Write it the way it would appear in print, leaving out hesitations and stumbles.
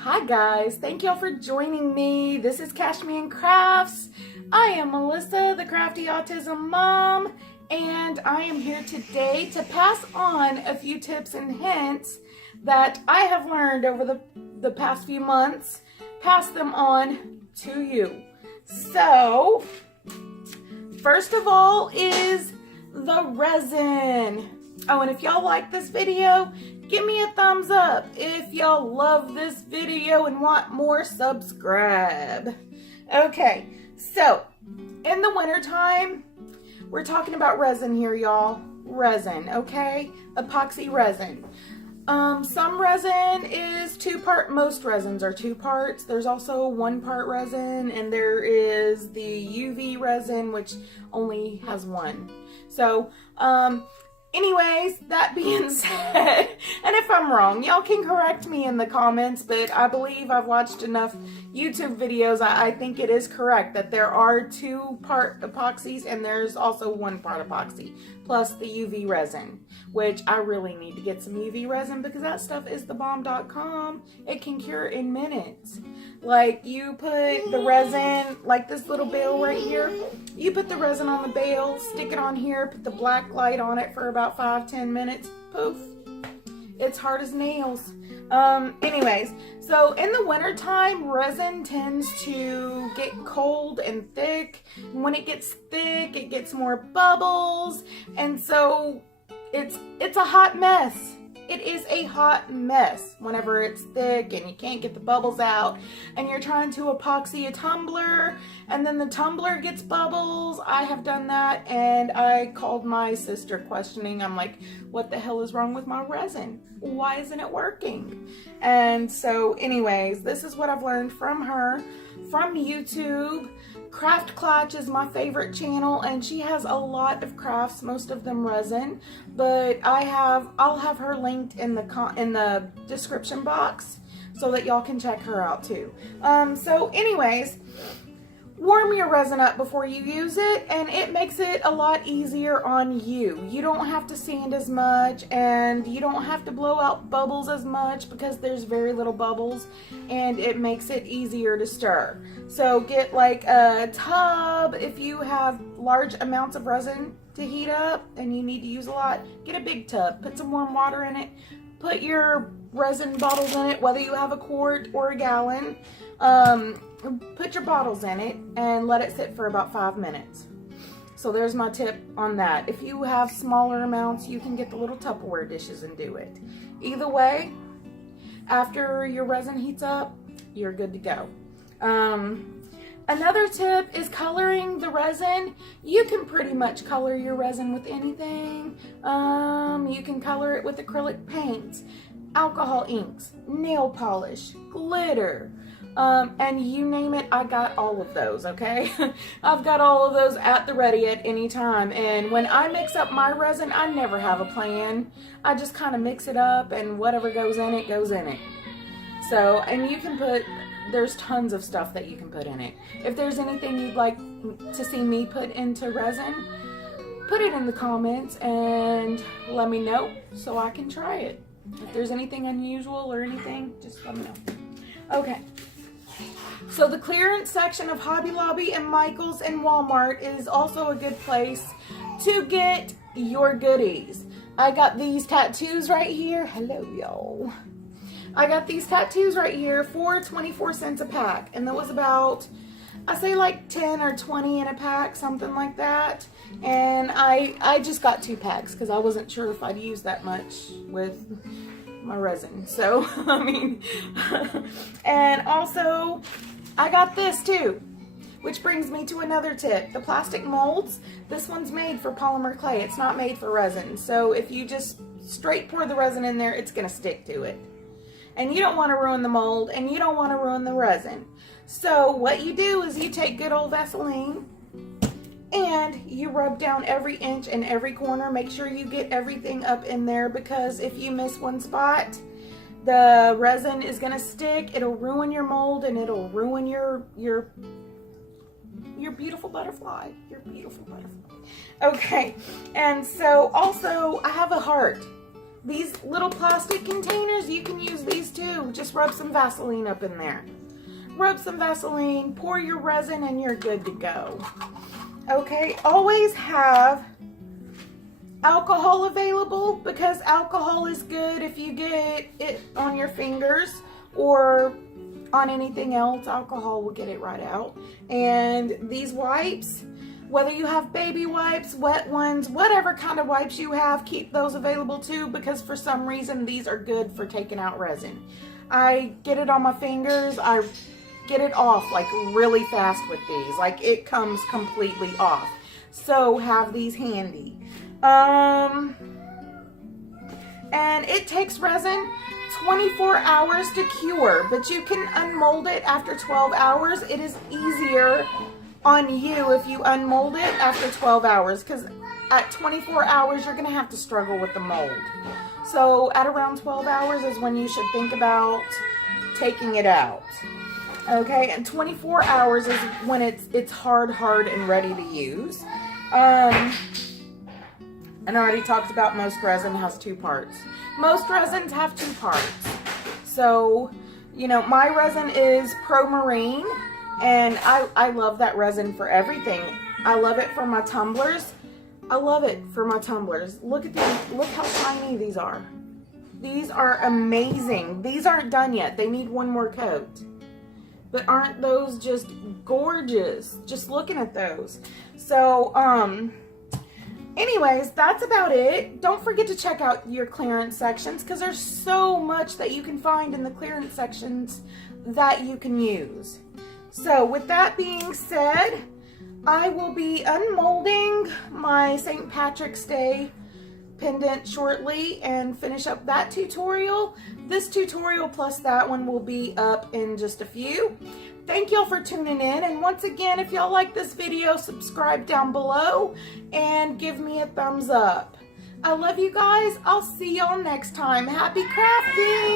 Hi guys, thank y'all for joining me. This is Cashman Crafts. I am Melissa, the Crafty Autism Mom, and I am here today to pass on a few tips and hints that I have learned over the past few months. Pass them on to you. So, first of all is the resin. Oh, and if y'all like this video, give me a thumbs up. If y'all love this video and want more, subscribe. Okay, so in the wintertime, we're talking about resin here, y'all. Resin, okay? Epoxy resin. Some resin is two-part. Most resins are two parts. There's also one-part resin, and there is the UV resin, which only has one. So, anyways, that being said, and if I'm wrong, y'all can correct me in the comments, but I believe I've watched enough YouTube videos. I think it is correct that there are two-part epoxies and there's also one-part epoxy, plus the UV resin, which I really need to get some UV resin because that stuff is the bomb.com. It can cure in minutes. Like, you put the resin, like this little bale right here, you put the resin on the bale, stick it on here, put the black light on it for about 5-10 minutes, poof, it's hard as nails. Anyways, so in the wintertime, resin tends to get cold and thick. And when it gets thick, it gets more bubbles, and so it's a hot mess. It is a hot mess whenever it's thick and you can't get the bubbles out and you're trying to epoxy a tumbler and then the tumbler gets bubbles. I have done that and I called my sister questioning. I'm like, what the hell is wrong with my resin? Why isn't it working? And so anyways, this is what I've learned from her, from YouTube. Craft Clutch is my favorite channel and she has a lot of crafts, most of them resin, but I'll have her linked in the description box so that y'all can check her out too. So anyways, warm your resin up before you use it and it makes it a lot easier on you. You don't have to sand as much and you don't have to blow out bubbles as much because there's very little bubbles and it makes it easier to stir. So get like a tub if you have large amounts of resin to heat up and you need to use a lot. Get a big tub, put some warm water in it, put your resin bottles in it, whether you have a quart or a gallon. Put your bottles in it and let it sit for about 5 minutes. So there's my tip on that. If you have smaller amounts, you can get the little Tupperware dishes and do it. Either way, after your resin heats up, you're good to go. Another tip is coloring the resin. You can pretty much color your resin with anything. You can color it with acrylic paints, alcohol inks, nail polish, glitter, and you name it, I got all of those, okay? I've got all of those at the ready at any time, and when I mix up my resin, I never have a plan. I just kind of mix it up, and whatever goes in it, goes in it. So, and you can put, there's tons of stuff that you can put in it. If there's anything you'd like to see me put into resin, put it in the comments and let me know so I can try it. If there's anything unusual or anything, just let me know. Okay. So the clearance section of Hobby Lobby and Michael's and Walmart is also a good place to get your goodies. I got these tattoos right here. Hello, y'all. I got these tattoos right here for 24 cents a pack. And that was about, I say like 10 or 20 in a pack, something like that. And I just got 2 packs because I wasn't sure if I'd use that much with my resin. So, I mean, and also I got this too, which brings me to another tip. The plastic molds, this one's made for polymer clay. It's not made for resin. So if you just straight pour the resin in there, it's going to stick to it. And you don't want to ruin the mold and you don't want to ruin the resin. So what you do is you take good old Vaseline and you rub down every inch and every corner. Make sure you get everything up in there because if you miss one spot, the resin is going to stick. It'll ruin your mold and it'll ruin your beautiful butterfly. Your beautiful butterfly. Okay. And so also I have a heart These little plastic containers, you can use these too. Just rub some Vaseline up in there. Rub some Vaseline, pour your resin, and you're good to go. Okay, always have alcohol available, because alcohol is good if you get it on your fingers or on anything else. Alcohol will get it right out. And these wipes, whether you have baby wipes, wet ones, whatever kind of wipes you have, keep those available too, because for some reason these are good for taking out resin. I get it on my fingers, I get it off like really fast with these, like it comes completely off. So have these handy. And it takes resin 24 hours to cure, but you can unmold it after 12 hours. It is easier on you if you unmold it after 12 hours, because at 24 hours you're going to have to struggle with the mold. So at around 12 hours is when you should think about taking it out. Okay, and 24 hours is when it's hard and ready to use. And I already talked about most resin has 2 parts. Most resins have 2 parts. So, you know, my resin is Pro Marine, and I love that resin for everything. I love it for my tumblers. I love it for my tumblers. Look at these. Look how tiny these are. These are amazing. These aren't done yet. They need one more coat. But aren't those just gorgeous? Just looking at those. So, anyways, that's about it. Don't forget to check out your clearance sections, because there's so much that you can find in the clearance sections that you can use. So with that being said, I will be unmolding my St. Patrick's Day pendant shortly and finish up that tutorial. This tutorial plus that one will be up in just a few. Thank y'all for tuning in, and once again, if y'all like this video, subscribe down below and give me a thumbs up. I love you guys. I'll see y'all next time. Happy crafting!